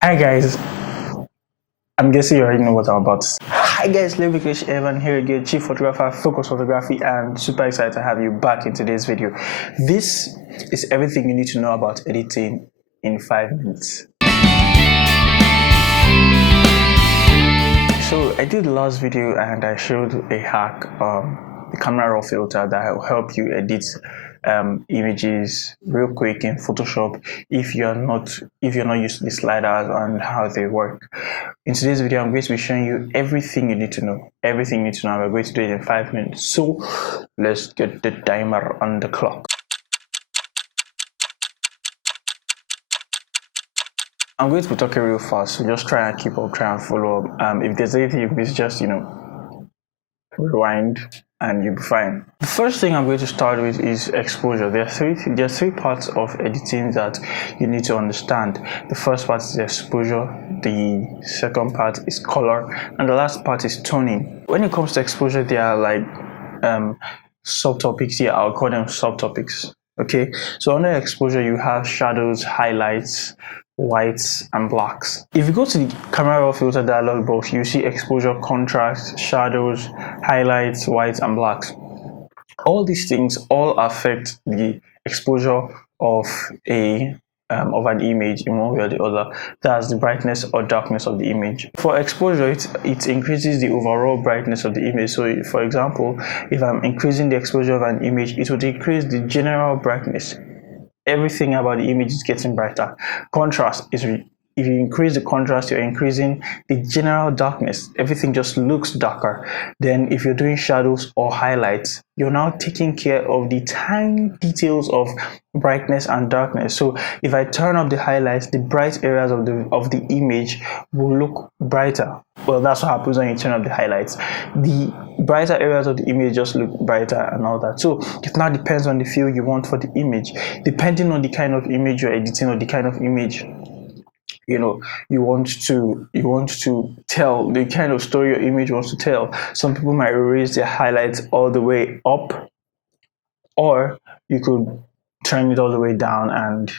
Hi guys, I'm guessing you already know what I'm about to say. Hi guys, Nlemibe Kelechi Evan here again, Chief Photographer, Focus Photography, and super excited to have you back in today's video. This is everything you need to know about editing in 5 minutes. So I did the last video and I showed a hack, the camera raw filter that will help you edit images real quick in Photoshop if you're not used to the sliders and how they work. In today's video, I'm going to be showing you everything you need to know. Everything you need to know. We're going to do it in 5 minutes. So let's get the timer on the clock. I'm going to be talking real fast, so just try and keep up, try and follow up. If there's anything you miss, just rewind and you'll be fine. The first thing I'm going to start with is exposure. There are three parts of editing that you need to understand. The first part is exposure, the second part is color, and the last part is toning. When it comes to exposure, there are like subtopics here. I'll call them subtopics. Okay, so under exposure you have shadows, highlights, whites and blacks. If you go to the camera raw filter dialog box, you see exposure, contrast, shadows, highlights, whites and blacks. All these things all affect the exposure of an image in one way or the other. That's the brightness or darkness of the image. For exposure, it increases the overall brightness of the image. So for example, if I'm increasing the exposure of an image, it will decrease the general brightness. Everything about the image is getting brighter. Contrast is, if you increase the contrast, you're increasing the general darkness. Everything just looks darker. Then if you're doing shadows or highlights, you're now taking care of the tiny details of brightness and darkness. So if I turn up the highlights, the bright areas of the image will look brighter. Well, that's what happens when you turn up the highlights. The brighter areas of the image just look brighter and all that. So it now depends on the feel you want for the image. Depending on the kind of image you're editing or the kind of image you want to tell, the kind of story your image wants to tell. Some people might raise their highlights all the way up, or you could turn it all the way down and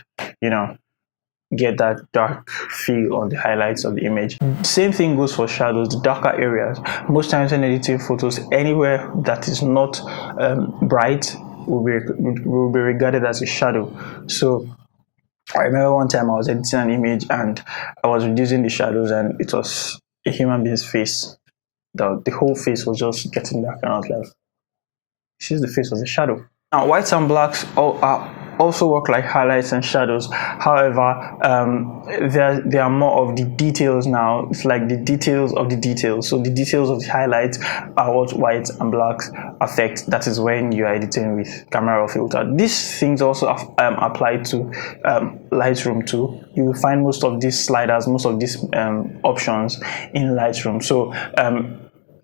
get that dark feel on the highlights of the image. Same thing goes for shadows, the darker areas. Most times when editing photos, anywhere that is not bright will be regarded as a shadow. So I remember one time I was editing an image and I was reducing the shadows, and it was a human being's face. The whole face was just getting dark, and I was like, this is the face of the shadow. Now, whites and blacks also work like highlights and shadows. However, there are more of the details now. It's like the details of the details. So the details of the highlights are what whites and blacks affect. That is when you are editing with camera raw filter. These things also apply to Lightroom too. You will find most of these sliders, most of these options in Lightroom. So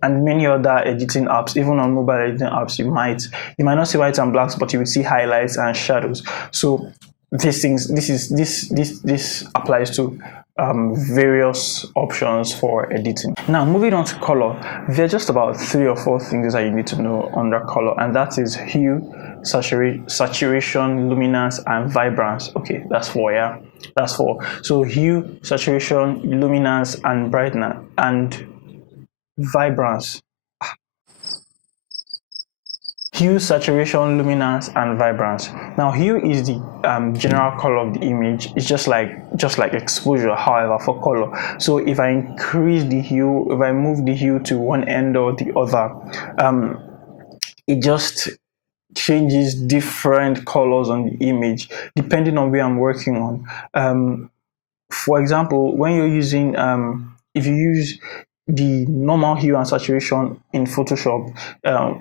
and many other editing apps, even on mobile editing apps, you might not see whites and blacks, but you will see highlights and shadows. So these things, this applies to various options for editing. Now, moving on to color, there are just about 3 or 4 things that you need to know under color, and that is hue, saturation, luminance, and vibrance. Okay, that's 4. Yeah, that's 4. So hue, saturation, luminance, and brightness and vibrance. Hue, saturation, luminance, and vibrance. Now, hue is the general color of the image. It's just like exposure, however, for color. So if I increase the hue, if I move the hue to one end or the other, it just changes different colors on the image depending on where I'm working on. For example, when you're using if you use the normal hue and saturation in Photoshop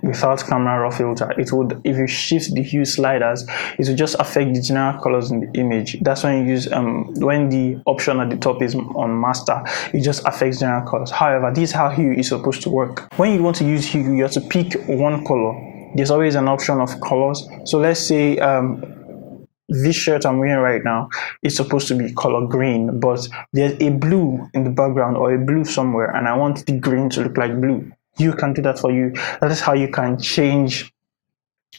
without camera raw filter, it would, if you shift the hue sliders, it will just affect the general colors in the image. That's when you use when the option at the top is on master, it just affects general colors. However, this is how hue is supposed to work. When you want to use hue, you have to pick one color. There's always an option of colors. So let's say this shirt I'm wearing right now is supposed to be color green, but there's a blue in the background or a blue somewhere, and I want the green to look like blue. You can do that for you. That is how you can change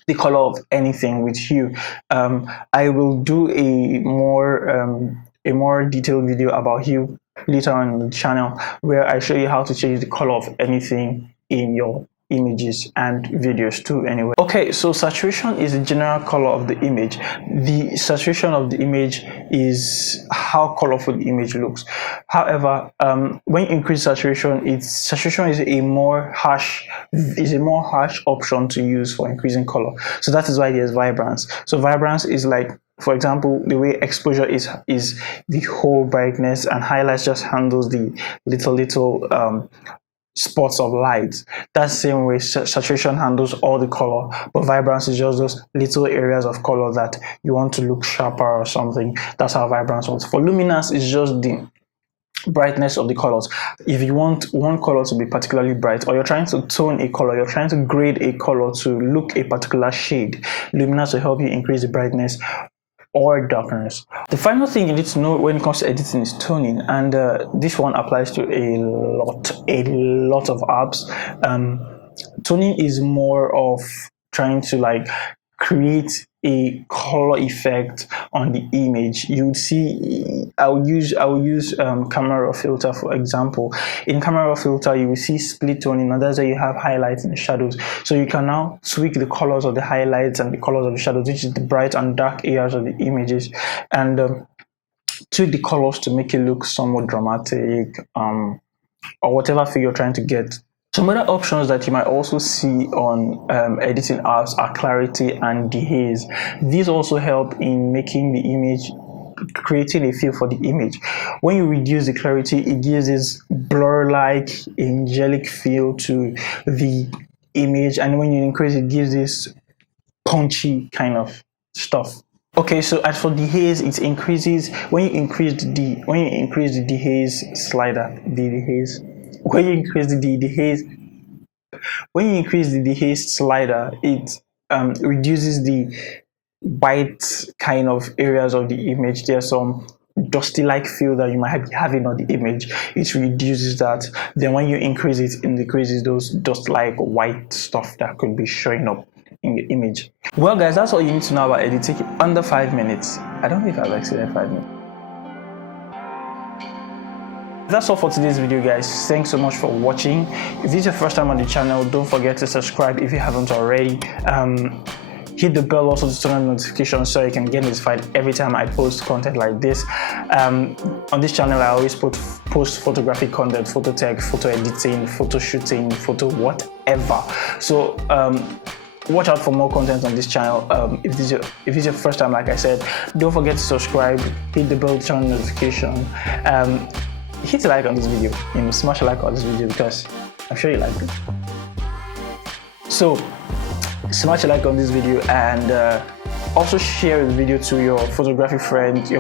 the color of anything with hue. I will do a more a more detailed video about hue later on the channel, where I show you how to change the color of anything in your images and videos too. Anyway, okay, so saturation is the general color of the image. The saturation of the image is how colorful the image looks. However, when you increase saturation, saturation is a more harsh option to use for increasing color. So that is why there's vibrance. So vibrance is like, for example, the way exposure is the whole brightness, and highlights just handles the little spots of light. That same way saturation handles all the color, but vibrance is just those little areas of color that you want to look sharper or something. That's how vibrance works. For luminance, it's just the brightness of the colors. If you want one color to be particularly bright, or you're trying to tone a color, you're trying to grade a color to look a particular shade, luminance will help you increase the brightness or darkness. The final thing you need to know when it comes to editing is toning, and this one applies to a lot of apps. Toning is more of trying to like create a color effect on the image. You would see, I will use camera raw filter for example. In camera raw filter, you will see split toning, and that's where you have highlights and shadows. So you can now tweak the colors of the highlights and the colors of the shadows, which is the bright and dark areas of the images, and tweak the colors to make it look somewhat dramatic, or whatever figure you're trying to get. Some other options that you might also see on editing apps are clarity and dehaze. These also help in making the image, creating a feel for the image. When you reduce the clarity, it gives this blur-like, angelic feel to the image, and when you increase it, gives this punchy kind of stuff. Okay, so as for dehaze, it increases when you increase the dehaze slider, when you increase the dehaze slider, it reduces the white kind of areas of the image. There's some dusty like feel that you might be having on the image. It reduces that. Then when you increase it decreases those dust like white stuff that could be showing up in the image. Well guys, that's all you need to know about editing under 5 minutes. I don't know if I've exceeded 5 minutes. That's all for today's video, guys. Thanks so much for watching. If this is your first time on the channel, don't forget to subscribe if you haven't already. Hit the bell also to turn on notifications so you can get notified every time I post content like this. On this channel, I always post photographic content, photo tech, photo editing, photo shooting, photo whatever. So watch out for more content on this channel. If this is your first time, like I said, don't forget to subscribe, hit the bell to turn on notification. Hit a like on this video, smash a like on this video because I'm sure you like it. So smash a like on this video, and also share the video to your photographer friends who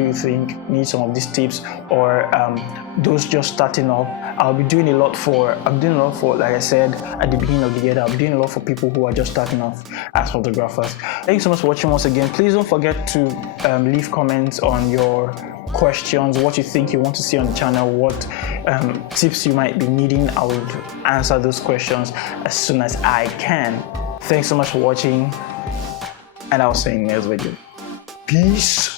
you think need some of these tips, or those just starting off. I'm doing a lot for, like I said at the beginning of the year, I'm doing a lot for people who are just starting off as photographers. Thank you so much for watching once again. Please don't forget to leave comments on your questions, what you think you want to see on the channel, what tips you might be needing. I will answer those questions as soon as I can. Thanks so much for watching, and I'll see you in the next video. Peace.